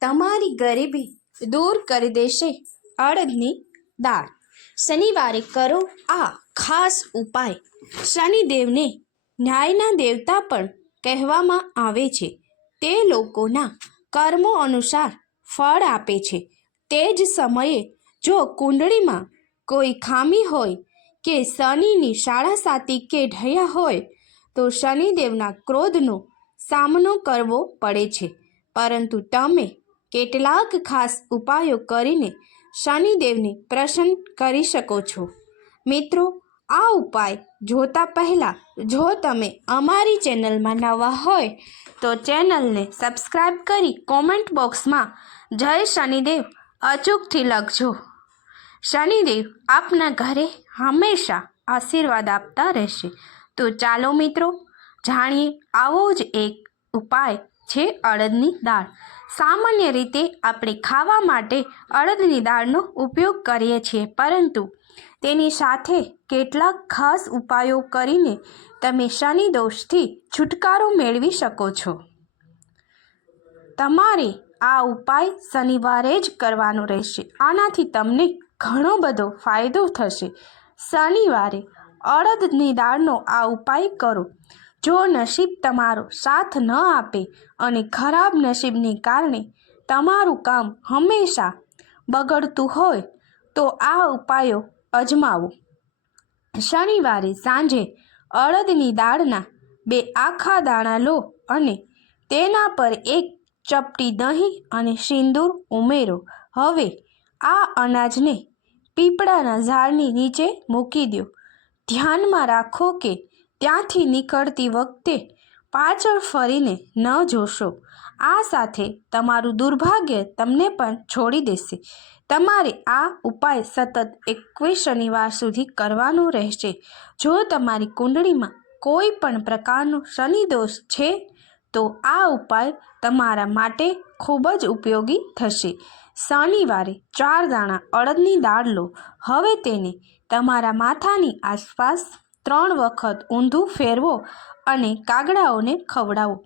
તમારી ગરીબી દૂર કરી દેશે અડદની દાળ. શનિવારે કરો આ ખાસ ઉપાય. શનિદેવને ન્યાયના દેવતા પણ કહેવામાં આવે છે. તે લોકોના કર્મો અનુસાર ફળ આપે છે. તે જ સમયે જો કુંડળીમાં કોઈ ખામી હોય કે શનિની સાડાસાતી કે ઢયા હોય, તો શનિદેવના ક્રોધનો સામનો કરવો પડે છે. પરંતુ તમે કેટલાક ખાસ ઉપાયો કરીને શનિદેવને પ્રસન્ન કરી શકો છો. મિત્રો, આ ઉપાય જોતા પહેલાં જો તમે અમારી ચેનલમાં નવા હોય, તો ચેનલને સબસ્ક્રાઈબ કરી કોમેન્ટ બોક્સમાં જય શનિદેવ અચૂકથી લખજો. શનિદેવ આપના ઘરે હંમેશા આશીર્વાદ આપતા રહેશે. તો ચાલો મિત્રો, જાણીએ આવો જ એક ઉપાય છે અડદની દાળ. સામાન્ય રીતે આપણે ખાવા માટે અડદની દાળનો ઉપયોગ કરીએ છીએ, પરંતુ તેની સાથે કેટલાક ખાસ ઉપાયો કરીને તમે શનિ દોષથી છુટકારો મેળવી શકો છો. તમારે આ ઉપાય શનિવારે જ કરવાનો રહેશે. આનાથી તમને ઘણો બધો ફાયદો થશે. શનિવારે અડદની દાળનો આ ઉપાય કરો. જો નસીબ તમારો સાથ ન આપે અને ખરાબ નસીબને કારણે તમારું કામ હંમેશા બગડતું હોય, તો આ ઉપાયો અજમાવો. શનિવારે સાંજે અડદની દાળના બે આખા દાણા લો અને તેના પર એક ચપટી દહીં અને સિંદૂર ઉમેરો. હવે આ અનાજને પીપળાના ઝાડની નીચે મૂકી દો ધ્યાનમાં રાખો કે ત્યાંથી નીકળતી વખતે પાછળ ફરીને ન જોશો. આ સાથે તમારું દુર્ભાગ્ય તમને પણ છોડી દેશે. તમારે આ ઉપાય સતત એકવીસ શનિવાર સુધી કરવાનો રહેશે. જો તમારી કુંડળીમાં કોઈ પણ પ્રકારનો શનિદોષ છે, તો આ ઉપાય તમારા માટે ખૂબ જ ઉપયોગી થશે. શનિવારે ચાર દાણા અડદની દાળ લો. હવે તેને તમારા માથાની આસપાસ ત્રણ વખત ઊંધું ફેરવો અને કાગડાઓને ખવડાવો.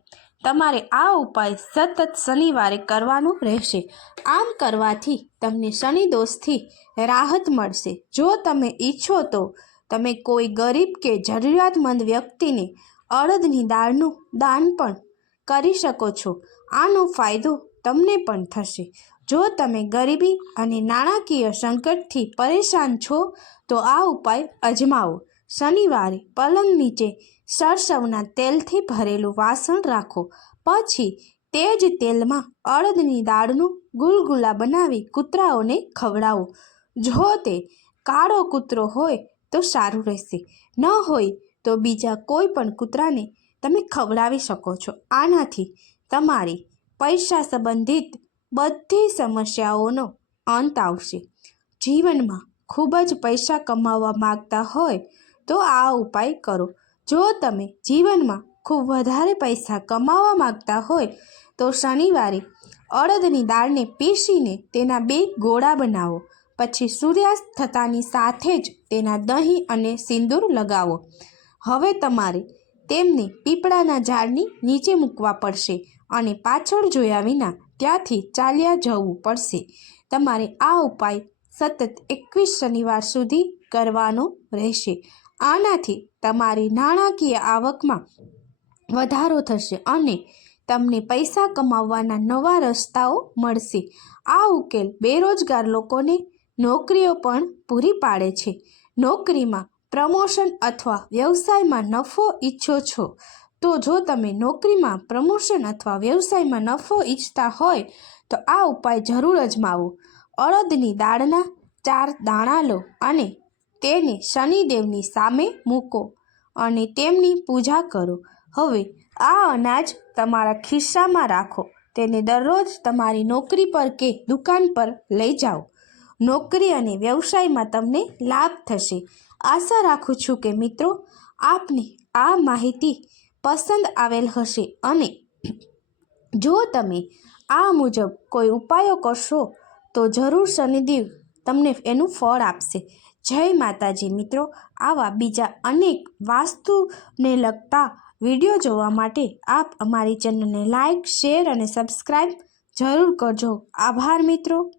તમારે આ ઉપાય સતત શનિવારે કરવાનો રહેશે. આમ કરવાથી તમને શનિ દોષથી રાહત મળશે. જો તમે ઈચ્છો તો તમે કોઈ ગરીબ કે જરૂરિયાતમંદ વ્યક્તિને અડદની દાળનું દાન પણ કરી શકો છો. આનો ફાયદો તમને પણ થશે. જો તમે ગરીબી અને નાણાકીય સંકટથી પરેશાન છો તો આ ઉપાય અજમાવો. શનિવારે પલંગ નીચે સરસવના તેલથી ભરેલું વાસણ રાખો. પછી તે જ તેલમાં અડદની દાળનું ગુલગુલા બનાવી કૂતરાઓને ખવડાવો. જો તે કાળો કૂતરો હોય તો સારું રહેશે. ન હોય તો બીજા કોઈ પણ કૂતરાને તમે ખવડાવી શકો છો. આનાથી તમારી પૈસા સંબંધિત બધી સમસ્યાઓનો અંત આવશે. જીવનમાં ખૂબ જ પૈસા કમાવવા માગતા હોય તો આ ઉપાય કરો. જો તમે જીવનમાં ખૂબ વધારે પૈસા કમાવવા માગતા હોય, તો શનિવારે અડદની દાળને પીસીને તેના બે ગોળા બનાવો. પછી સૂર્યાસ્ત થતાની સાથે જ તેના દહીં અને સિંદૂર લગાવો. હવે તમારે તેમને પીપળાના ઝાડની નીચે મૂકવા પડશે અને પાછળ જોયા વિના ત્યાંથી ચાલ્યા જવું પડશે. તમારે આ ઉપાય સતત એકવીસ શનિવાર સુધી કરવાનો રહેશે. આનાથી તમારી નાણાકીય આવકમાં વધારો થશે અને તમને પૈસા કમાવવાના નવા રસ્તાઓ મળશે. આ ઉકેલ બેરોજગાર લોકોને નોકરીઓ પણ પૂરી પાડે છે. નોકરીમાં પ્રમોશન અથવા વ્યવસાયમાં નફો ઈચ્છો છો, તો જો તમે નોકરીમાં પ્રમોશન અથવા વ્યવસાયમાં નફો ઈચ્છતા હોય, તો આ ઉપાય જરૂર અજમાવો. અડદની દાળના ચાર દાણા લો અને તેને શનિદેવની સામે મૂકો અને તેમની પૂજા કરો. હવે આ અનાજ તમારા ખિસ્સામાં રાખો. તેને દરરોજ તમારી નોકરી પર કે દુકાન પર લઈ જાઓ. નોકરી અને વ્યવસાયમાં તમને લાભ થશે. આશા રાખું છું કે મિત્રો, આપને આ માહિતી પસંદ આવેલ હશે અને જો તમે આ મુજબ કોઈ ઉપાયો કરશો, તો જરૂર શનિદેવ તમને એનું ફળ આપશે. જય માતાજી મિત્રો, આવા બીજા અનેક વાસ્તુને લગતા વીડિયો જોવા માટે આપ અમારી ચેનલને લાઇક શેર અને સબસ્ક્રાઈબ જરૂર કરજો. આભાર મિત્રો.